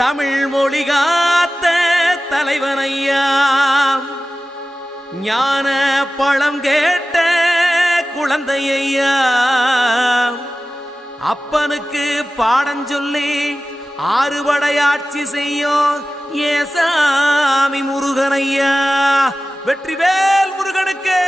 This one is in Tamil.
தமிழ் மொழி காத்த தலைவனையா, ஞான பழம் கேட்ட குழந்தையா, அப்பனுக்கு பாடம் சொல்லி ஆறுபடையாட்சி செய்யும் ஏசாமி முருகனையா. வெற்றிவேல் முருகனுக்கு.